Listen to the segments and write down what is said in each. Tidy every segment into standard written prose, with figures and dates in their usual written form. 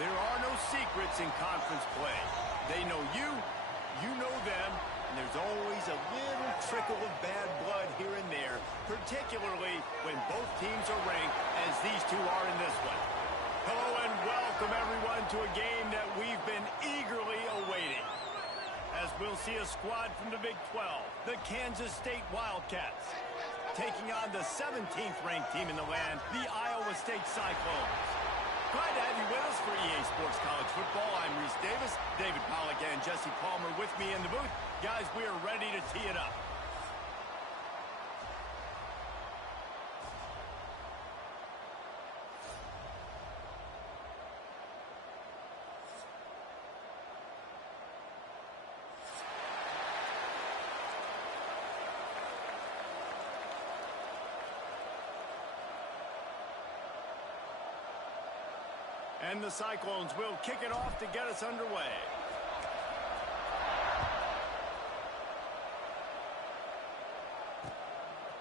There are no secrets in conference play. They know you, you know them, and there's always a little trickle of bad blood here and there, particularly when both teams are ranked as these two are in this one. Hello and welcome everyone to a game that we've been eagerly awaiting. As we'll see a squad from the Big 12, the Kansas State Wildcats, taking on the 17th ranked team in the land, the Iowa State Cyclones. Glad to have you with us for EA Sports College Football. I'm Reese Davis, David Pollack and Jesse Palmer with me in the booth. Guys, we are ready to tee it up. And the Cyclones will kick it off to get us underway.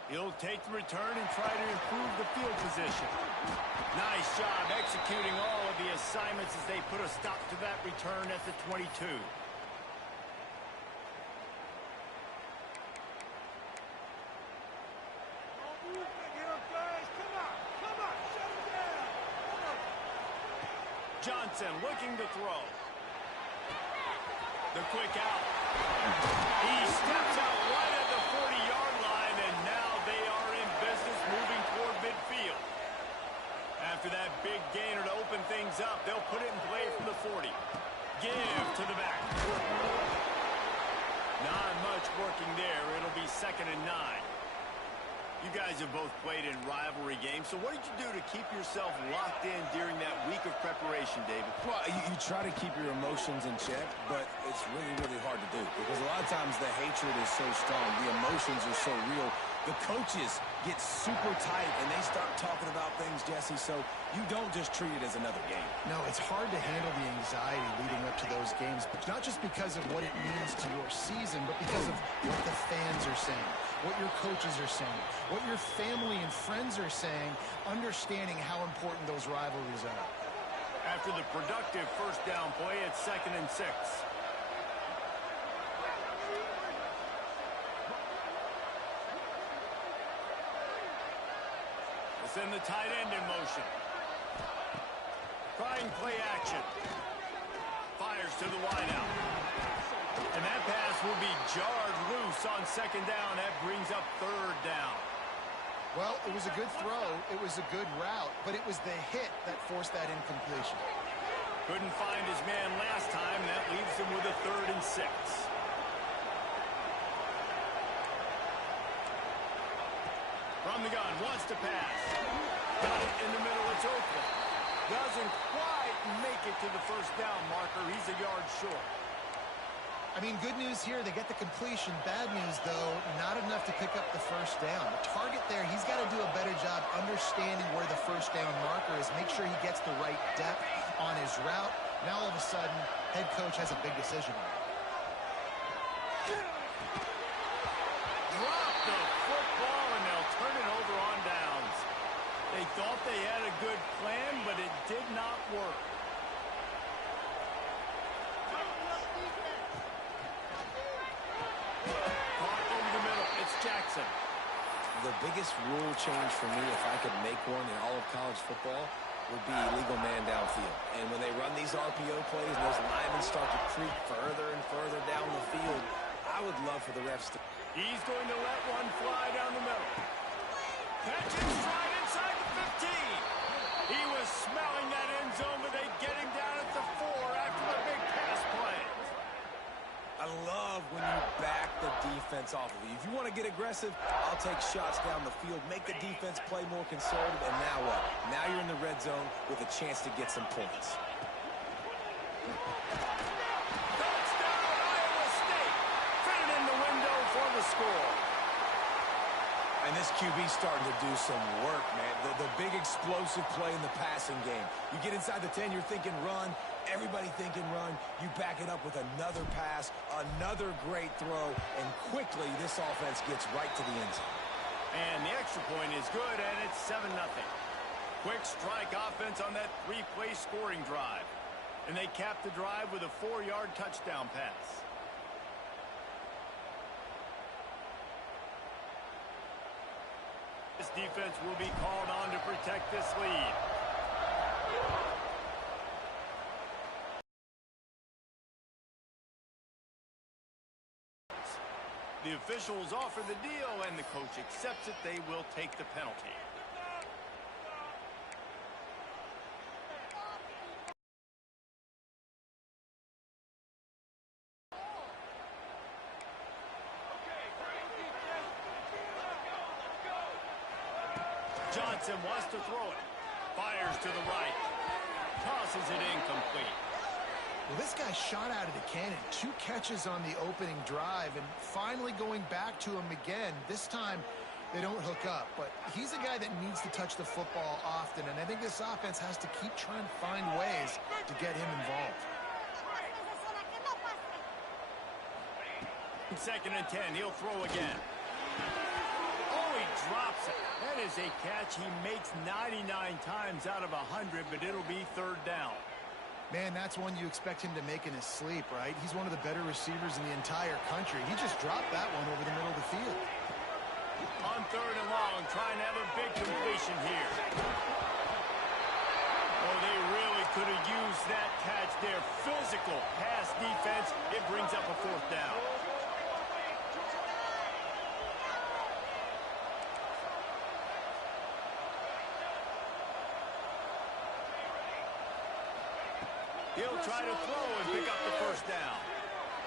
He'll take the return and try to improve the field position. Nice job executing all of the assignments as they put a stop to that return at the 22. Johnson looking to throw. The quick out. He steps out right at the 40-yard line, and now they are in business moving toward midfield. After that big gainer to open things up, they'll put it in play from the 40. Give to the back. Not much working there. It'll be 2nd and 9. You guys have both played in rivalry games, so what did you do to keep yourself locked in during that week of preparation, David? Well, you try to keep your emotions in check, but it's really, really hard to do because a lot of times the hatred is so strong, the emotions are so real. The coaches get super tight, and they start talking about things, Jesse, so you don't just treat it as another game. No, it's hard to handle the anxiety leading up to those games, but not just because of what it means to your season, but because of what the fans are saying, what your coaches are saying, what your family and friends are saying, understanding how important those rivalries are. After the productive first down play, it's 2nd and 6. Send the tight end in motion. Trying play action. Fires to the wideout. And that pass will be jarred loose on 2nd down. That brings up 3rd down. Well, it was a good throw. It was a good route, but it was the hit that forced that incompletion. Couldn't find his man last time. That leaves him with a 3rd and 6. From the gun, wants to pass. Got it in the middle, it's Oakland. Doesn't quite make it to the 1st down marker. He's a yard short. I mean, good news here, they get the completion. Bad news, though, not enough to pick up the 1st down. The target there, he's got to do a better job understanding where the 1st down marker is. Make sure he gets the right depth on his route. Now, all of a sudden, head coach has a big decision. Drop the football, and they'll turn it over on downs. They thought they had a good plan, but it did not work. Caught over the middle. It's Jackson. The biggest rule change for me, if I could make one in all of college football, would be illegal man downfield. And when they run these RPO plays and those linemen start to creep further and further down the field, I would love for the refs to... He's going to let one fly down the middle. Catch and stride inside the 15. He was smelling that end zone, but they get him down at the 4 after the big pass play. I love when you back the defense off of you. If you want to get aggressive, I'll take shots down the field, make the defense play more conservative, and now what? Now you're in the red zone with a chance to get some points. Touchdown, Iowa State. Fitted in the window for the score. And this QB's starting to do some work, man. The big explosive play in the passing game. You get inside the 10, you're thinking run. Everybody thinking run. You back it up with another pass, another great throw, and quickly this offense gets right to the end zone. And the extra point is good, and it's 7-0. Quick strike offense on that 3-play scoring drive. And they cap the drive with a 4-yard touchdown pass. This defense will be called on to protect this lead. The officials offer the deal, and the coach accepts it. They will take the penalty. Johnson wants to throw it. Fires to the right. Tosses it incomplete. Well, this guy shot out of the cannon. 2 catches on the opening drive, and finally going back to him again. This time, they don't hook up, but he's a guy that needs to touch the football often, and I think this offense has to keep trying to find ways to get him involved. 2nd and 10. He'll throw again. Oh, he drops it. That is a catch he makes 99 times out of 100, but it'll be 3rd down. Man, that's one you expect him to make in his sleep, right? He's one of the better receivers in the entire country. He just dropped that one over the middle of the field. On 3rd and long, trying to have a big completion here. Oh, they really could have used that catch there. Physical pass defense. It brings up a 4th down. He'll try to throw and pick up the 1st down.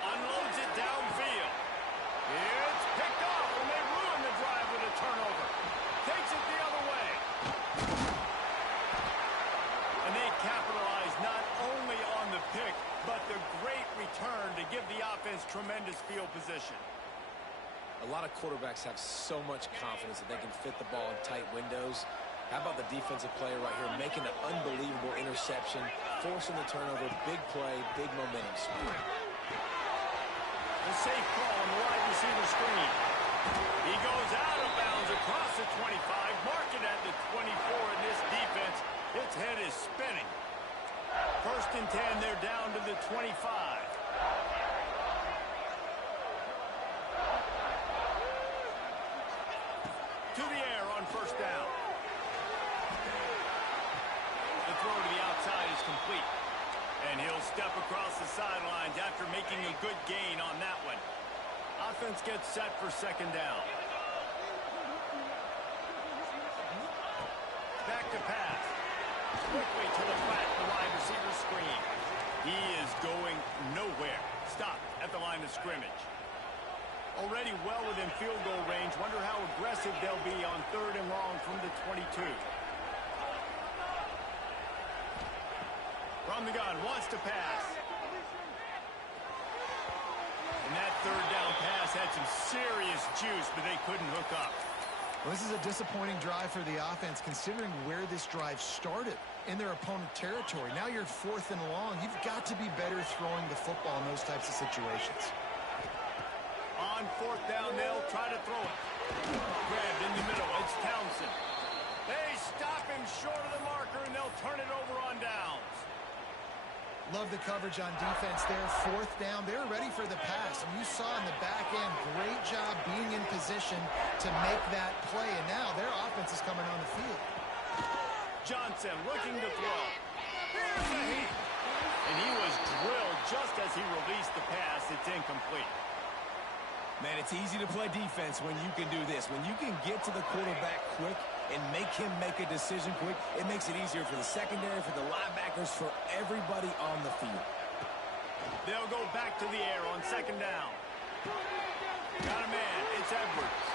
Unloads it downfield. It's picked off, and they ruin the drive with a turnover. Takes it the other way. And they capitalize not only on the pick, but the great return to give the offense tremendous field position. A lot of quarterbacks have so much confidence that they can fit the ball in tight windows. How about the defensive player right here making an unbelievable interception, forcing the turnover, big play, big momentum swing. The safe call on the wide receiver screen. He goes out of bounds across the 25, mark it at the 24 in this defense. Its head is spinning. 1st and 10, they're down to the 25. To the air on 1st down. The throw to the outside is complete. And he'll step across the sidelines after making a good gain on that one. Offense gets set for 2nd down. Back to pass. Quickly to the flat, the wide receiver screen. He is going nowhere. Stop at the line of scrimmage. Already well within field goal range. Wonder how aggressive they'll be on 3rd and long from the 22. From the gun, wants to pass. And that 3rd down pass had some serious juice, but they couldn't hook up. Well, this is a disappointing drive for the offense, considering where this drive started in their opponent territory. Now you're 4th and long. You've got to be better throwing the football in those types of situations. On 4th down, they'll try to throw it. Grabbed in the middle. It's Townsend. They stop him short of the marker, and they'll turn it over on downs. Love the coverage on defense there. 4th down. They're ready for the pass. And you saw in the back end, great job being in position to make that play. And now their offense is coming on the field. Johnson looking to throw. Here's a hit. And he was drilled just as he released the pass. It's incomplete. Man, it's easy to play defense when you can do this. When you can get to the quarterback quick and make him make a decision quick, it makes it easier for the secondary, for the linebackers, for everybody on the field. They'll go back to the air on 2nd down. Got a man. It's Edwards.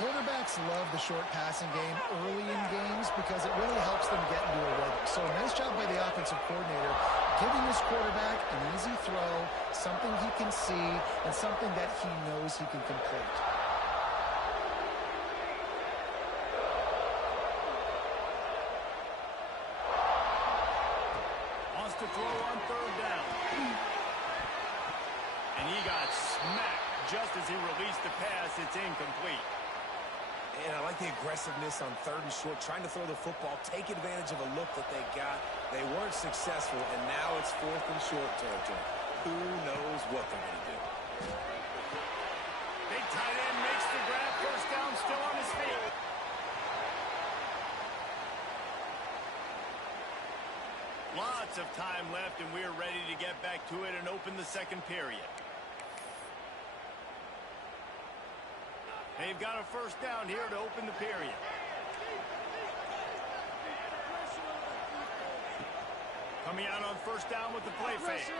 Quarterbacks love the short passing game early in games because it really helps them get into a rhythm. So nice job by the offensive coordinator giving this quarterback an easy throw, something he can see, and something that he knows he can complete. Wants to throw on 3rd down. And he got smacked just as he released the pass. It's incomplete. And I like the aggressiveness on 3rd and short, trying to throw the football, take advantage of a look that they got. They weren't successful, and now it's 4th and short territory. Who knows what they're going to do? Big tight end makes the grab. First down, still on his feet. Lots of time left, and we're ready to get back to it and open the second period. They've got a first down here to open the period. Coming out on first down with the play fake.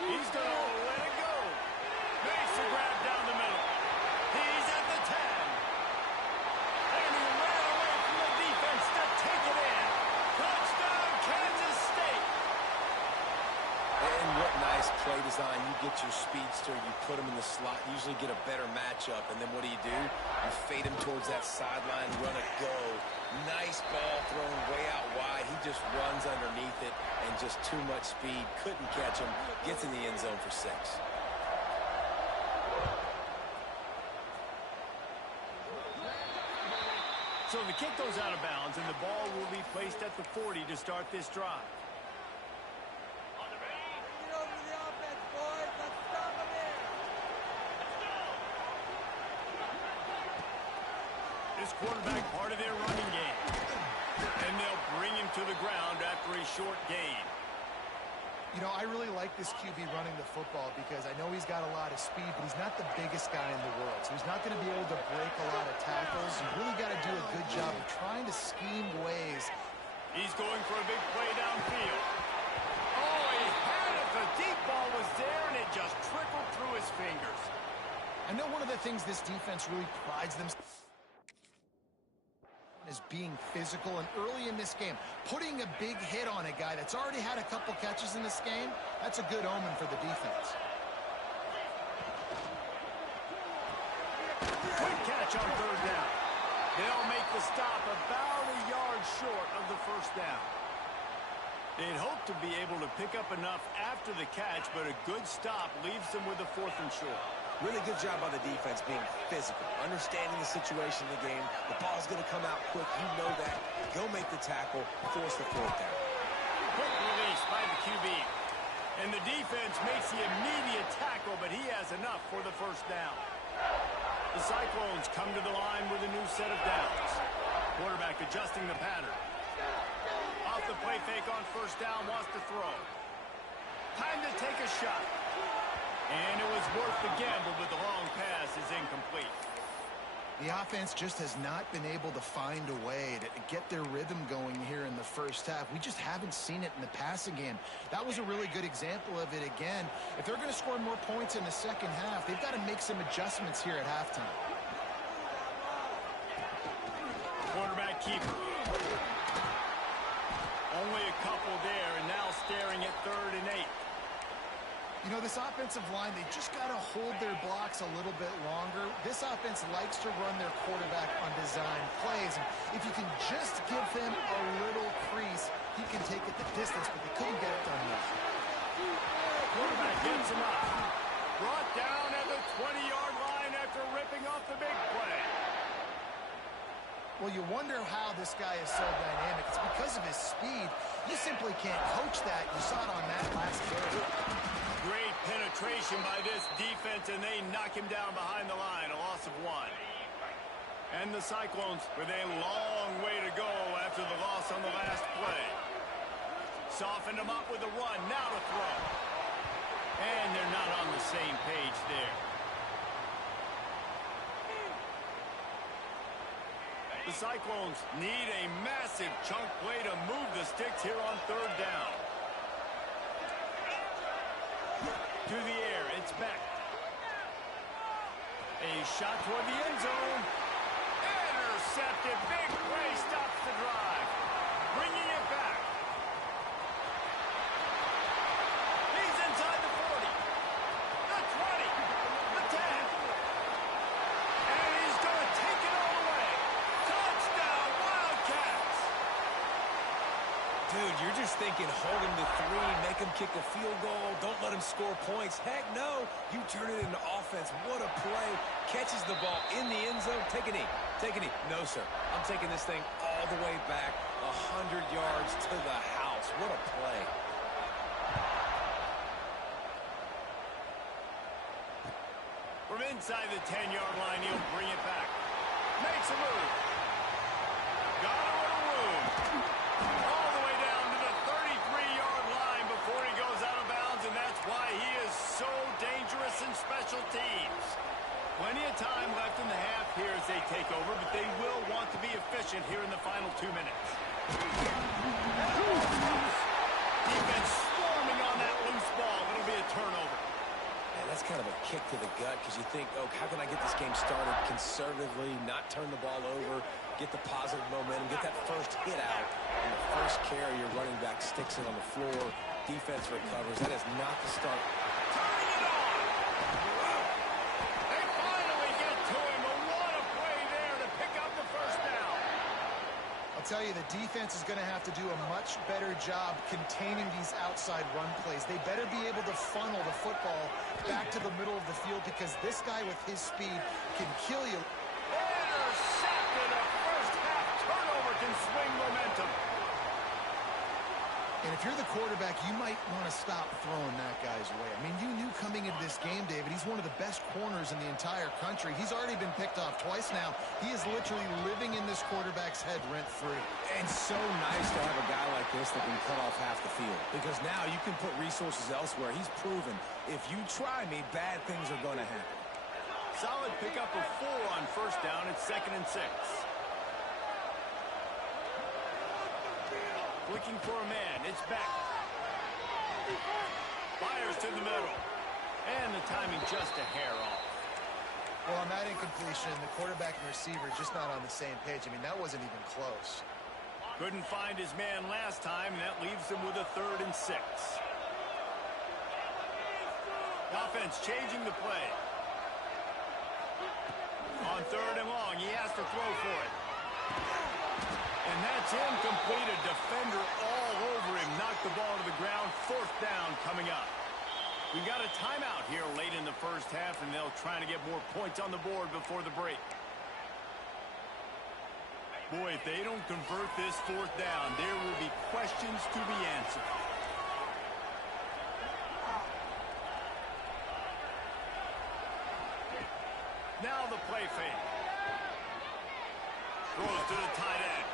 He's going to let it go. Makes the grab down the middle. He's at the 10. And he ran away from the defense to take it in. Touchdown, Kansas State. And what nice play design. You get your speedster, you put him in the slot, usually get a better matchup, and then what do? You fade him towards that sideline, run a go. Nice ball thrown way out wide. He just runs underneath it, and just too much speed. Couldn't catch him. Gets in the end zone for 6. So the kick goes out of bounds, and the ball will be placed at the 40 to start this drive. This quarterback part of their running game. And they'll bring him to the ground after a short gain. You know, I really like this QB running the football because I know he's got a lot of speed, but he's not the biggest guy in the world. So he's not going to be able to break a lot of tackles. You really got to do a good job of trying to scheme ways. He's going for a big play downfield. Oh, he had it. The deep ball was there, and it just trickled through his fingers. I know one of the things this defense really prides themselves is being physical, and early in this game, putting a big hit on a guy that's already had a couple catches in this game, that's a good omen for the defense. Quick catch on 3rd down. They'll make the stop about a yard short of the first down. They'd hope to be able to pick up enough after the catch, but a good stop leaves them with a 4th and short. Really good job by the defense being physical, understanding the situation in the game. The ball's going to come out quick. You know that. Go make the tackle, force the 4th down. Quick release by the QB. And the defense makes the immediate tackle, but he has enough for the first down. The Cyclones come to the line with a new set of downs. Quarterback adjusting the pattern. Off the play fake on first down, wants to throw. Time to take a shot. And it was worth the gamble, but the long pass is incomplete. The offense just has not been able to find a way to get their rhythm going here in the first half. We just haven't seen it in the passing game. That was a really good example of it again. If they're going to score more points in the second half, they've got to make some adjustments here at halftime. Quarterback keeper. Only a couple there, and now staring at 3rd and 8. You know, this offensive line, they just got to hold their blocks a little bit longer. This offense likes to run their quarterback on design plays. And if you can just give him a little crease, he can take it the distance, but they couldn't get it done yet. Quarterback gets him up. Brought down at the 20-yard line after ripping off the big play. Well, you wonder how this guy is so dynamic. It's because of his speed. You simply can't coach that. You saw it on that last carry. Great penetration by this defense, and they knock him down behind the line, a loss of 1. And the Cyclones with a long way to go after the loss on the last play. Softened him up with a run, now to throw. And they're not on the same page there. The Cyclones need a massive chunk play to move the sticks here on 3rd down. To the air, it's back. A shot toward the end zone. Intercepted. Big play stops the drive. Bringing it back. He's inside the 40. The 20. The 10. And he's going to take it all away. Touchdown, Wildcats. Dude, you're just thinking hold him to 3, make him kick a field goal, don't let him score points. Heck no, you turn it into offense. What a play. Catches the ball in the end zone. Take a knee. Take a knee. No, sir. I'm taking this thing all the way back 100 yards to the house. What a play. From inside the 10-yard line, he'll bring it back. Makes a move. Got a little room. All the way down to the 33-yard line before he goes out of bounds, and that's why he is so dangerous in special teams. Plenty of time left in the half here as they take over, but they will want to be efficient here in the final 2 minutes. Defense swarming on that loose ball. It'll be a turnover. Man, that's kind of a kick to the gut because you think, oh, how can I get this game started conservatively, not turn the ball over, get the positive momentum, get that first hit out, and the first carry, your running back sticks it on the floor, defense recovers. That is not the start. Turning it on! They finally get to him, but what a play there to pick up the first down. I'll tell you, the defense is going to have to do a much better job containing these outside run plays. They better be able to funnel the football back to the middle of the field because this guy with his speed can kill you. Intercepted. A first half turnover can swing momentum. And if you're the quarterback, you might want to stop throwing that guy's way. I mean, you knew coming into this game, David, he's one of the best corners in the entire country. He's already been picked off twice now. He is literally living in this quarterback's head rent-free. And so nice to have a guy like this that can cut off half the field because now you can put resources elsewhere. He's proven if you try me, bad things are going to happen. Solid pickup of 4 on first down. It's 2nd and 6. Looking for a man. It's back. Fires to the middle. And the timing just a hair off. Well, on that incompletion, the quarterback and receiver just not on the same page. I mean, that wasn't even close. Couldn't find his man last time, and that leaves him with a 3rd and 6. Offense changing the play. On 3rd and long, he has to throw for it. And that's incomplete. A defender all over him. Knocked the ball to the ground. 4th down coming up. We've got a timeout here late in the first half, and they'll try to get more points on the board before the break. Boy, if they don't convert this 4th down, there will be questions to be answered. Now the play fake. Throws to the tight end.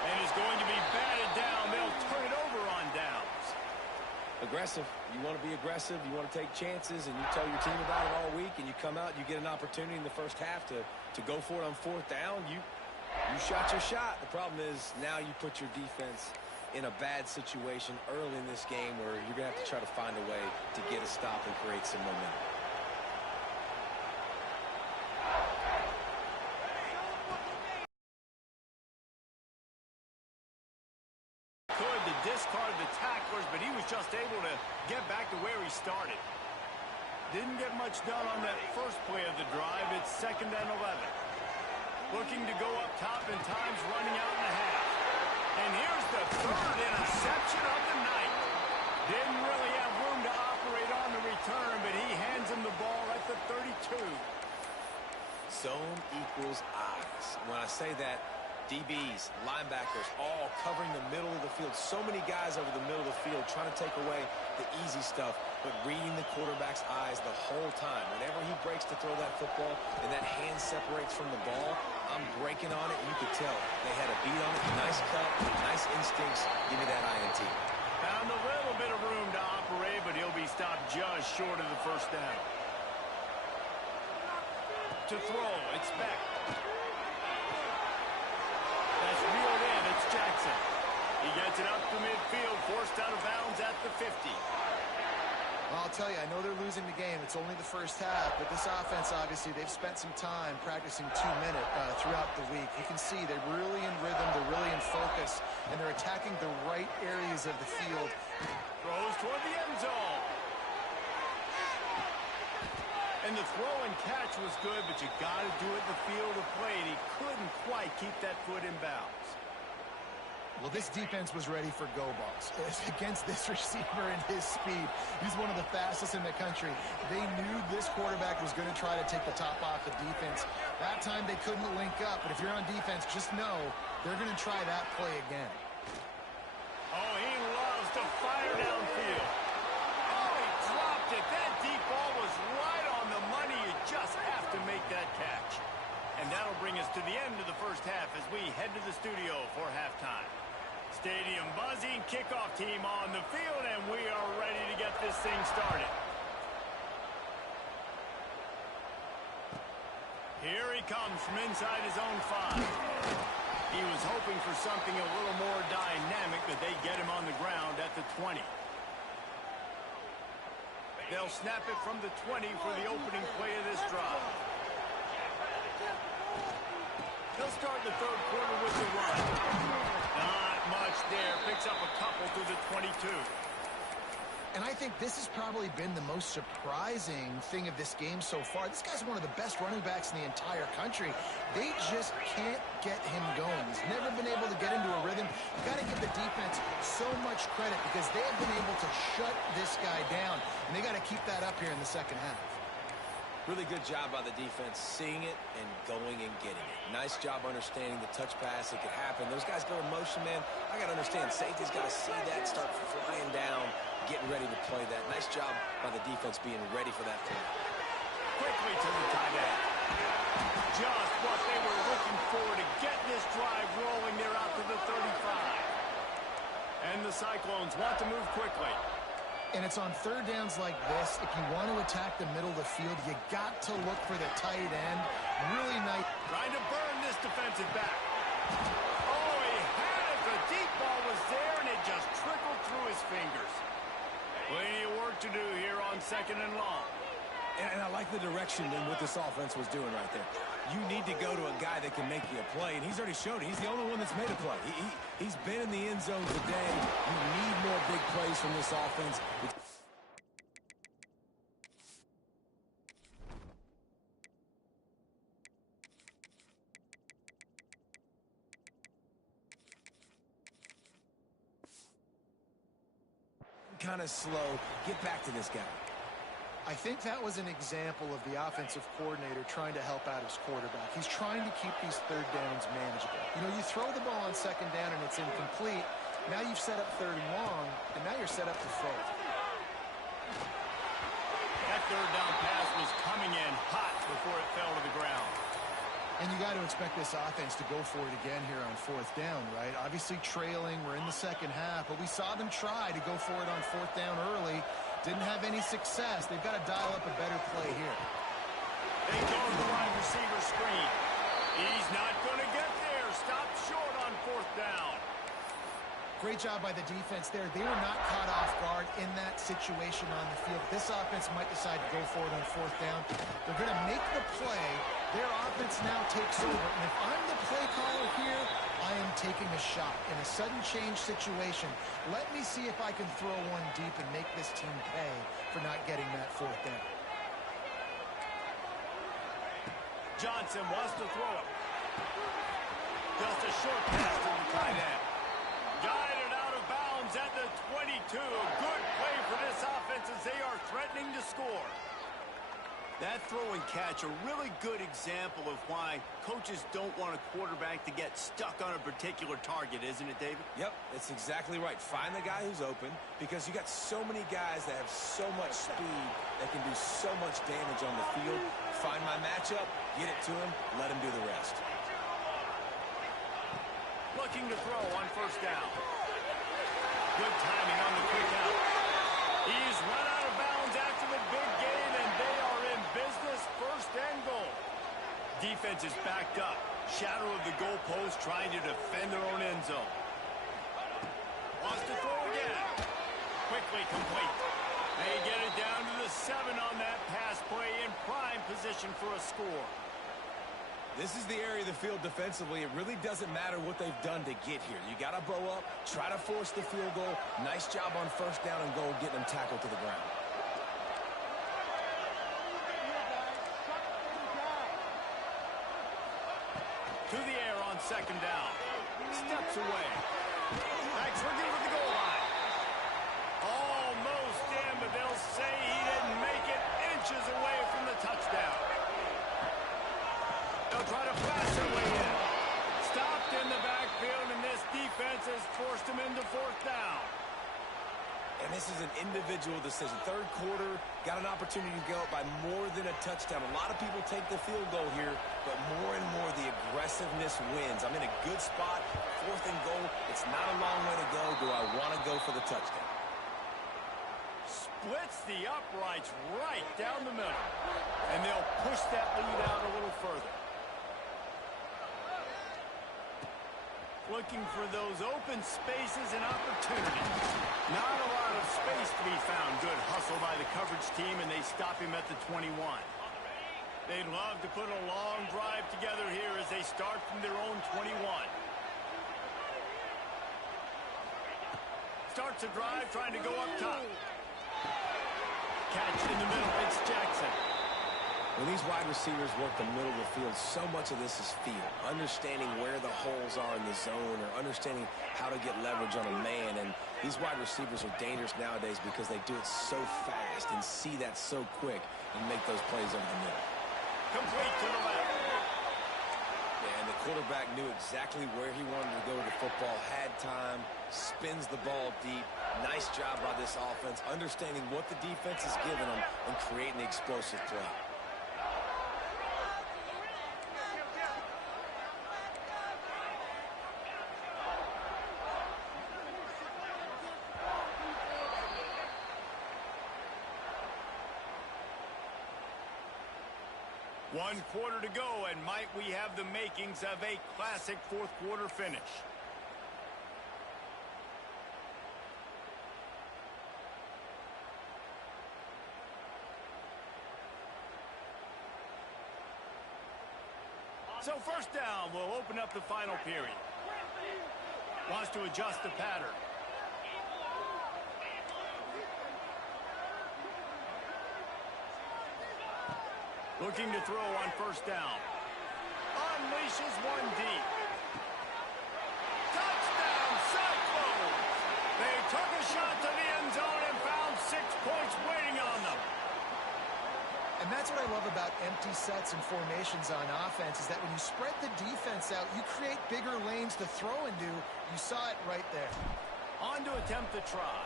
And is going to be batted down. They'll turn it over on downs. Aggressive. You want to be aggressive. You want to take chances, and you tell your team about it all week, and you come out and you get an opportunity in the first half to go for it on 4th down. You shot your shot. The problem is now you put your defense in a bad situation early in this game where you're going to have to try to find a way to get a stop and create some momentum. Discarded the tacklers, but he was just able to get back to where he started. Didn't get much done on that first play of the drive. It's 2nd and 11. Looking to go up top, and time's running out in the half. And here's the 3rd interception of the night. Didn't really have room to operate on the return, but he hands him the ball at the 32. Zone equals eyes. When I say that, DBs, linebackers, all covering the middle of the field. So many guys over the middle of the field trying to take away the easy stuff, but reading the quarterback's eyes the whole time. Whenever he breaks to throw that football and that hand separates from the ball, I'm breaking on it, and you could tell they had a beat on it. Nice cut, nice instincts. Give me that INT. Found a little bit of room to operate, but he'll be stopped just short of the first down. To throw, it's back. That's reeled in. It's Jackson. He gets it up to midfield, forced out of bounds at the 50. Well, I'll tell you, I know they're losing the game. It's only the first half, but this offense, obviously, they've spent some time practicing 2-minute throughout the week. You can see they're really in rhythm, they're really in focus, and they're attacking the right areas of the field. Throws toward the end zone. And the throw and catch was good, but you got to do it in the field of play, and he couldn't quite keep that foot in bounds. Well, this defense was ready for go balls. Against this receiver and his speed, he's one of the fastest in the country. They knew this quarterback was going to try to take the top off the defense. That time they couldn't link up, but if you're on defense, just know they're going to try that play again. Oh, he loves to fire downfield. Oh, he dropped it. That deep ball was right on the money. You just have to make that catch. And that'll bring us to the end of the first half as we head to the studio for halftime. Stadium buzzing, kickoff team on the field, and we are ready to get this thing started. Here he comes from inside his own 5. He was hoping for something a little more dynamic, but they get him on the ground at the 20. They'll snap it from the 20 for the opening play of this drive. They'll start the third quarter with the run. Not much there. Picks up a couple to the 22. And I think this has probably been the most surprising thing of this game so far. This guy's one of the best running backs in the entire country. They just can't get him going. He's never been able to get into a rhythm. You got to give the defense so much credit because they have been able to shut this guy down. And they got to keep that up here in the second half. Really good job by the defense, seeing it and going and getting it. Nice job understanding the touch pass. It could happen. Those guys go in motion, man. I got to understand. Safety's got to see that, start flying down, getting ready to play that. Nice job by the defense being ready for that play. Quickly to the tight end. Just what they were looking for to get this drive rolling. They're out to the 35. And the Cyclones want to move quickly. And it's on third downs like this. If you want to attack the middle of the field, you got to look for the tight end. Really nice. Trying to burn this defensive back. Oh, he had it. The deep ball was there, and it just trickled through his fingers. Plenty of work to do here on second and long. And I like the direction in what this offense was doing right there. You need to go to a guy that can make you a play, and he's already showed it. He's the only one that's made a play. He's been in the end zone today. You need more big plays from this offense. Kind of slow. Get back to this guy. I think that was an example of the offensive coordinator trying to help out his quarterback. He's trying to keep these third downs manageable. You know, you throw the ball on second down and it's incomplete. Now you've set up third and long, and now you're set up to throw. That third down pass was coming in hot before it fell to the ground. And you got to expect this offense to go for it again here on fourth down, right? Obviously trailing, we're in the second half, but we saw them try to go for it on fourth down early. Didn't have any success. They've got to dial up a better play here. They go to the wide receiver screen. He's not going to get there. Stopped short on fourth down. Great job by the defense there. They were not caught off guard in that situation on the field. This offense might decide to go for it on fourth down. They're going to make the play. Their offense now takes over. And if I'm the play caller here, I am taking a shot in a sudden change situation. Let me see if I can throw one deep and make this team pay for not getting that fourth down. Johnson wants to throw it. Just a short pass to the tight end. Guided out of bounds at the 22. Good play for this offense as they are threatening to score. That throw and catch, a really good example of why coaches don't want a quarterback to get stuck on a particular target, isn't it, David? Yep, that's exactly right. Find the guy who's open because you got so many guys that have so much speed that can do so much damage on the field. Find my matchup, get it to him, let him do the rest. Looking to throw on first down. Good timing on the quick out. He's run out of bounds after the big gain, and they are in business, first and goal. Defense is backed up. Shadow of the goalpost trying to defend their own end zone. Wants to throw again. Quickly complete. They get it down to the 7 on that pass play in prime position for a score. This is the area of the field defensively. It really doesn't matter what they've done to get here. You got to bow up, try to force the field goal. Nice job on first down and goal, getting them tackled to the ground. To the air on second down. Steps away. Max looking for the goal line. Almost in, but they'll say he didn't make it, inches away from the touchdown. They'll try to pass their way in. Stopped in the backfield, and this defense has forced him into fourth down. And this is an individual decision. Third quarter, got an opportunity to go up by more than a touchdown. A lot of people take the field goal here, but more and more the aggressiveness wins. I'm in a good spot, fourth and goal. It's not a long way to go. Do I want to go for the touchdown? Splits the uprights right down the middle. And they'll push that lead out a little further. Looking for those open spaces and opportunities. Not a lot of space to be found. Good hustle by the coverage team, and they stop him at the 21. They'd love to put a long drive together here as they start from their own 21. Starts a drive trying to go up top. Catch in the middle. It's Jackson. When these wide receivers work the middle of the field, so much of this is feel. Understanding where the holes are in the zone or understanding how to get leverage on a man. And these wide receivers are dangerous nowadays because they do it so fast and see that so quick and make those plays over the middle. Complete to the left. And the quarterback knew exactly where he wanted to go with the football, had time, spins the ball deep. Nice job by this offense, understanding what the defense is giving them and creating the explosive play. One quarter to go, and might we have the makings of a classic fourth quarter finish. So first down will open up the final period. Wants to adjust the pattern. Looking to throw on first down. Unleashes one deep. Touchdown, Cyclones! They took a shot to the end zone and found 6 points waiting on them. And that's what I love about empty sets and formations on offense is that when you spread the defense out, you create bigger lanes to throw into. You saw it right there. On to attempt the try.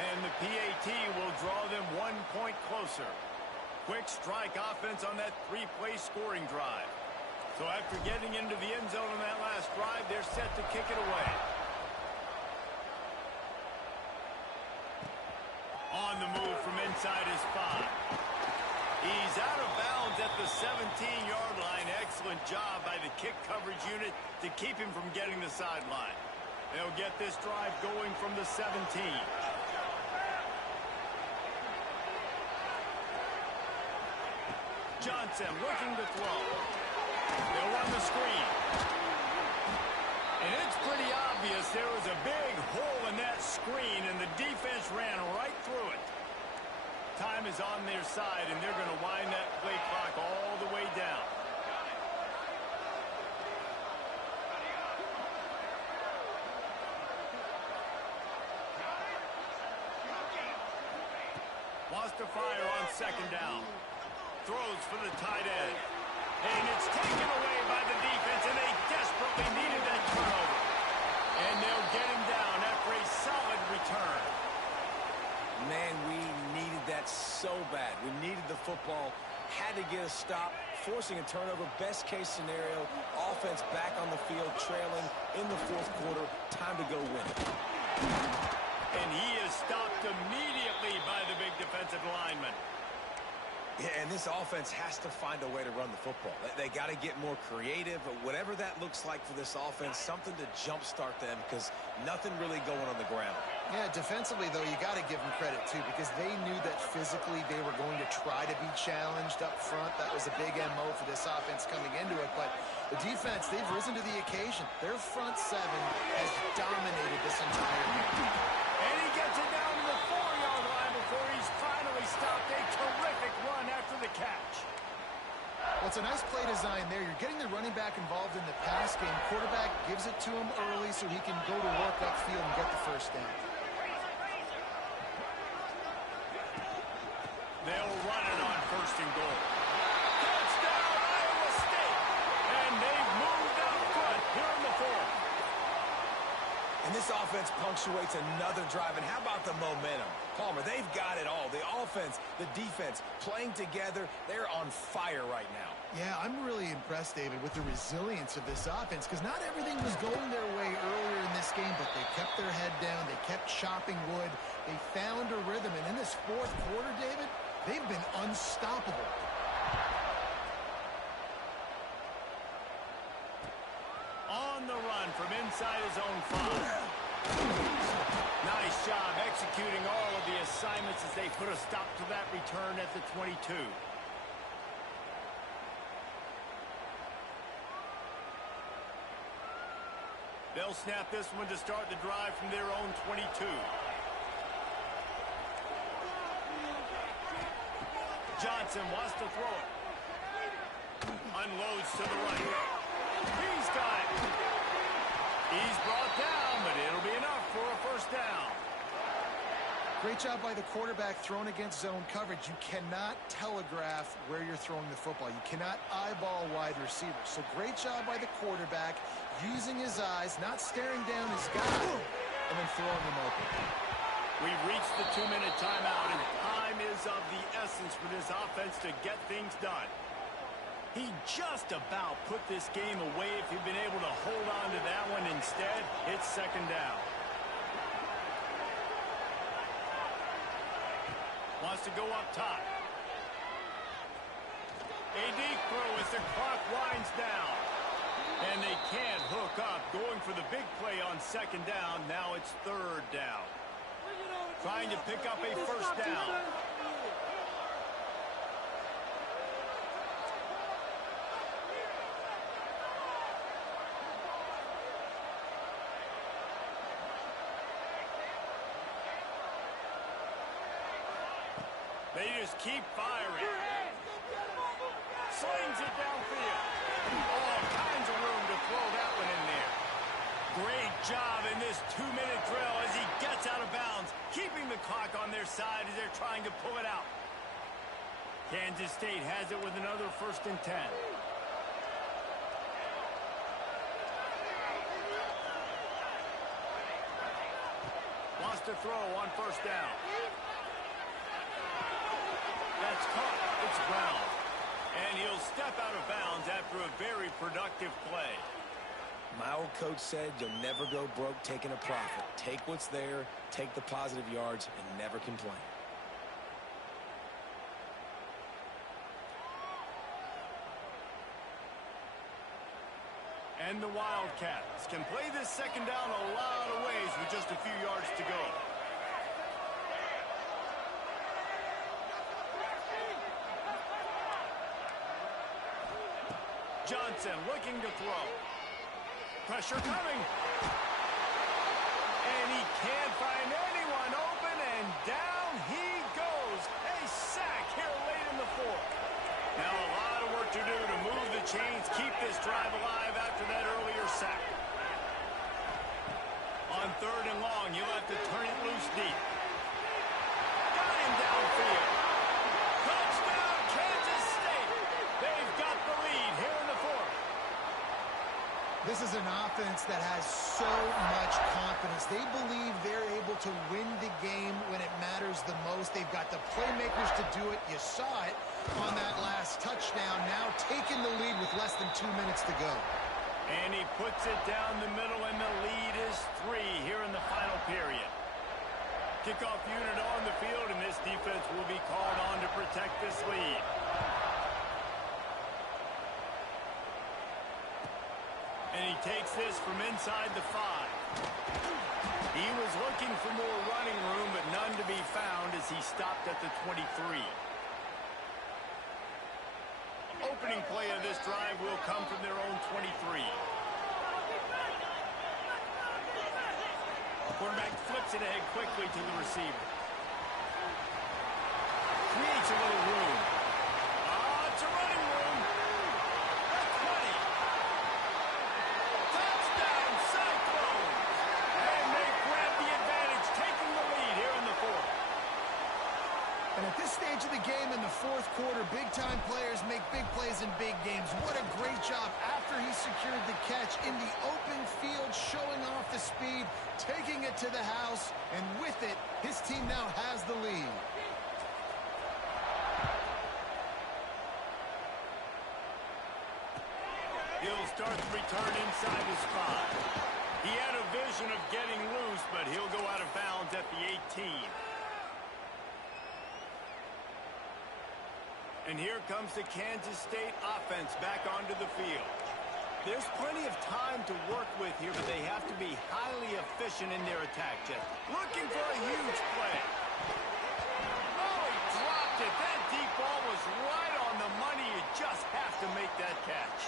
And the PAT will draw them 1 point closer. Quick strike offense on that 3-play scoring drive. So after getting into the end zone on that last drive, they're set to kick it away. On the move from inside his 5. He's out of bounds at the 17-yard line. Excellent job by the kick coverage unit to keep him from getting the sideline. They'll get this drive going from the 17. Johnson looking to throw. They'll run the screen. And it's pretty obvious there was a big hole in that screen, and the defense ran right through it. Time is on their side, and they're going to wind that play clock all the way down. Wants to fire on second down. Throws for the tight end. And it's taken away by the defense, and they desperately needed that turnover. And they'll get him down after a solid return. Man, we needed that so bad. We needed the football, had to get a stop, forcing a turnover. Best case scenario, offense back on the field, trailing in the fourth quarter. Time to go win it. And he is stopped immediately by the big defensive lineman. Yeah, and this offense has to find a way to run the football. They got to get more creative, whatever that looks like for this offense, something to jumpstart them because nothing really going on the ground. Yeah, defensively, though, you got to give them credit, too, because they knew that physically they were going to try to be challenged up front. That was a big MO for this offense coming into it. But the defense, they've risen to the occasion. Their front seven has dominated this entire game. And he gets it down to the 4-yard line before he's finally stopped. A terrific run after the catch. Well, It's a nice play design there. You're getting the running back involved in the pass game. Quarterback gives it to him early so he can go to work upfield and get the first down. They'll run it on 1st and goal. Touchdown, Iowa State! And they've moved out front here in the 4th. And this offense punctuates another drive. And how about the momentum? Palmer, they've got it all. The offense, the defense, playing together. They're on fire right now. Yeah, I'm really impressed, David, with the resilience of this offense because not everything was going their way earlier in this game, but they kept their head down. They kept chopping wood. They found a rhythm. And in this 4th quarter, David, they've been unstoppable. On the run from inside his own 5. Nice job executing all of the assignments as they put a stop to that return at the 22. They'll snap this one to start the drive from their own 22. Johnson wants to throw it. Unloads to the right. He's got it. He's brought down, but it'll be enough for a first down. Great job by the quarterback thrown against zone coverage. You cannot telegraph where you're throwing the football. You cannot eyeball wide receivers. So great job by the quarterback using his eyes, not staring down his guy, and then throwing him open. We've reached the 2-minute timeout, and time is of the essence for this offense to get things done. He just about put this game away if he'd been able to hold on to that one. Instead, it's 2nd down. Wants to go up top. A deep throw as the clock winds down. And they can't hook up. Going for the big play on 2nd down. Now it's 3rd down. Trying to pick up a first down. They just keep firing. Slings it downfield. All kinds of room to throw that one in there. Great job in this 2-minute drill as he gets out of bounds, keeping the clock on their side as they're trying to pull it out. Kansas State has it with another 1st and 10. Wants to throw on 1st down. That's caught. It's Brown. And he'll step out of bounds after a very productive play. My old coach said you'll never go broke taking a profit. Take what's there, take the positive yards, and never complain. And the Wildcats can play this 2nd down a lot of ways with just a few yards to go. Johnson looking to throw. Pressure coming. And he can't find anyone open, and down he goes. A sack here late in the 4th. Now a lot of work to do to move the chains, keep this drive alive after that earlier sack. On 3rd and long, he'll have to turn it loose deep. Got him downfield. Touchdown, Kansas State. They've got the lead here in the 4th. This is an offense that has so much confidence. They believe they're able to win the game when it matters the most. They've got the playmakers to do it. You saw it on that last touchdown. Now taking the lead with less than 2 minutes to go. And he puts it down the middle, and the lead is 3 here in the final period. Kickoff unit on the field, and this defense will be called on to protect this lead. And he takes this from inside the 5. He was looking for more running room, but none to be found as he stopped at the 23. Opening play of this drive will come from their own 23. Quarterback flips it ahead quickly to the receiver. Creates a little room. It's a running room. stage of the game in the fourth quarter. Big-time players make big plays in big games. What a great job after he secured the catch in the open field, showing off the speed, taking it to the house, and with it, his team now has the lead. He'll start the return inside his 5. He had a vision of getting loose, but he'll go out of bounds at the 18. And here comes the Kansas State offense back onto the field. There's plenty of time to work with here, but they have to be highly efficient in their attack, Jeff. Looking for a huge play. Oh, he dropped it. That deep ball was right on the money. You just have to make that catch.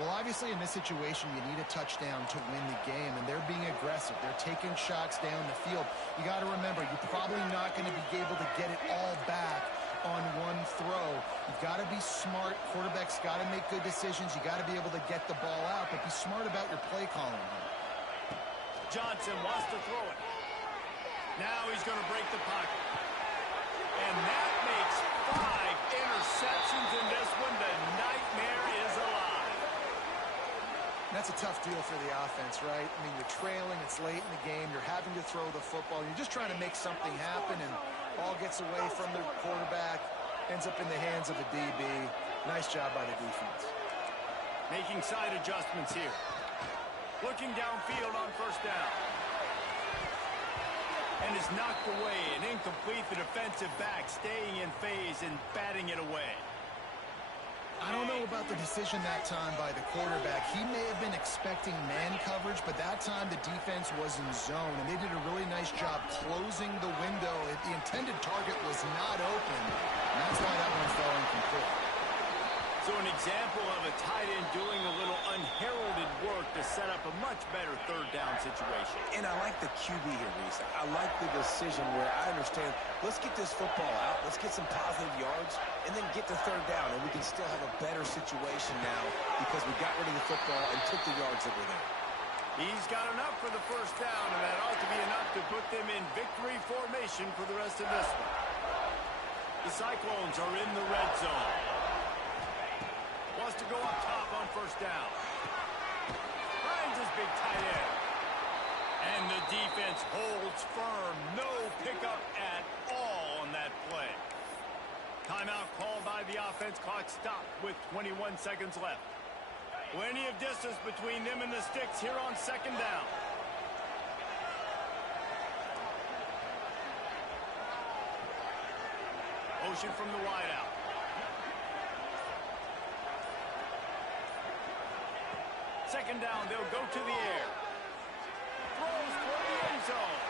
Well, obviously, in this situation, you need a touchdown to win the game, and they're being aggressive. They're taking shots down the field. You got to remember, you're probably not going to be able to get it all back on one throw. You've got to be smart. Quarterback's got to make good decisions. You got to be able to get the ball out, but be smart about your play calling. Johnson wants to throw it. Now he's going to break the pocket. And that makes 5 interceptions in this one. The nightmare is alive. That's a tough deal for the offense, right? I mean, you're trailing, it's late in the game, you're having to throw the football, you're just trying to make something happen, and ball gets away from the quarterback, ends up in the hands of a DB. Nice job by the defense. Making side adjustments here. Looking downfield on first down. And it's knocked away and incomplete. The defensive back staying in phase and batting it away. I don't know about the decision that time by the quarterback. He may have been expecting man coverage, but that time the defense was in zone, and they did a really nice job closing the window. The intended target was not open, and that's why that one fell incomplete. So an example of a tight end doing a little unheralded work to set up a much better third down situation. And I like the QB here, Reese. I like the decision where I understand, let's get this football out, let's get some positive yards, and then get to third down, and we can still have a better situation now because we got rid of the football and took the yards that were there. He's got enough for the first down, and that ought to be enough to put them in victory formation for the rest of this one. The Cyclones are in the red zone. Wants to go up top on first down. Finds his big tight end. And the defense holds firm. No pickup at all on that play. Timeout called by the offense. Clock stopped with 21 seconds left. Plenty of distance between them and the sticks here on second down. Motion from the wideout. Second down, they'll go to the air. Throws for the end zone.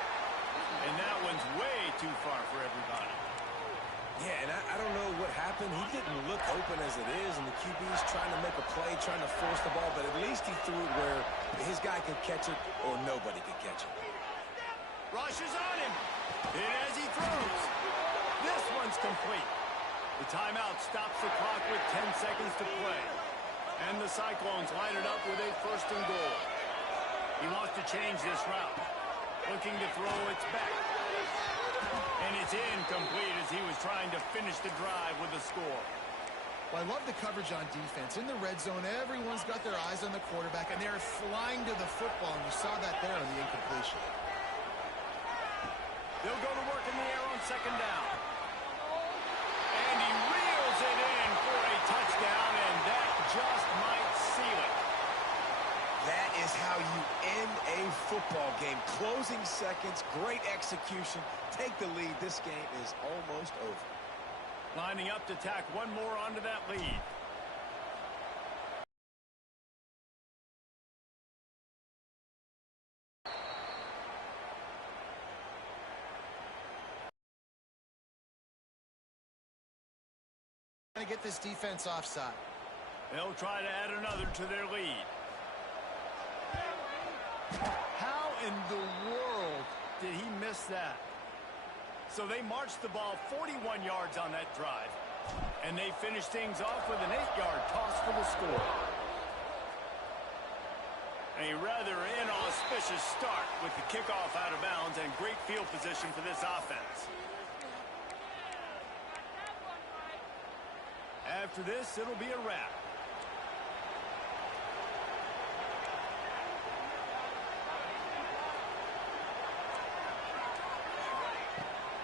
And that one's way too far for everybody. Yeah, and I don't know what happened. He didn't look open as it is, and the QB's trying to make a play, trying to force the ball, but at least he threw it where his guy could catch it or nobody could catch it. Rushes on him. And as he throws, this one's complete. The timeout stops the clock with 10 seconds to play. And the Cyclones line it up with a first and goal. He wants to change this route. Looking to throw, it's back. And it's incomplete as he was trying to finish the drive with a score. Well, I love the coverage on defense. In the red zone, everyone's got their eyes on the quarterback, and they're flying to the football, and you saw that there on the incompletion. They'll go to work in the air on second down. And he reels it in for a touchdown, and that just might seal it. That is how you end a football game. Closing seconds, great execution. Take the lead. This game is almost over. Lining up to tack one more onto that lead. Trying to get this defense offside. They'll try to add another to their lead. How in the world did he miss that? So they marched the ball 41 yards on that drive, and they finished things off with an 8-yard toss for the score. A rather inauspicious start with the kickoff out of bounds and great field position for this offense. after this, it'll be a wrap.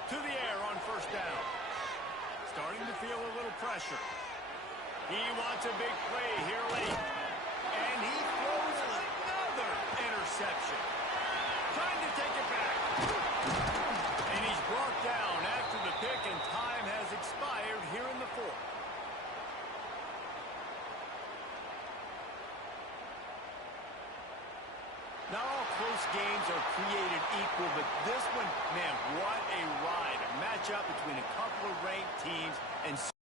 To the air on first down. Starting to feel a little pressure. He wants a big play here late. And he throws another interception. Trying to take it back. And he's brought down after the pick, and time has expired here in the fourth. Not all close games are created equal, but this one, man, what a ride. A matchup between a couple of ranked teams and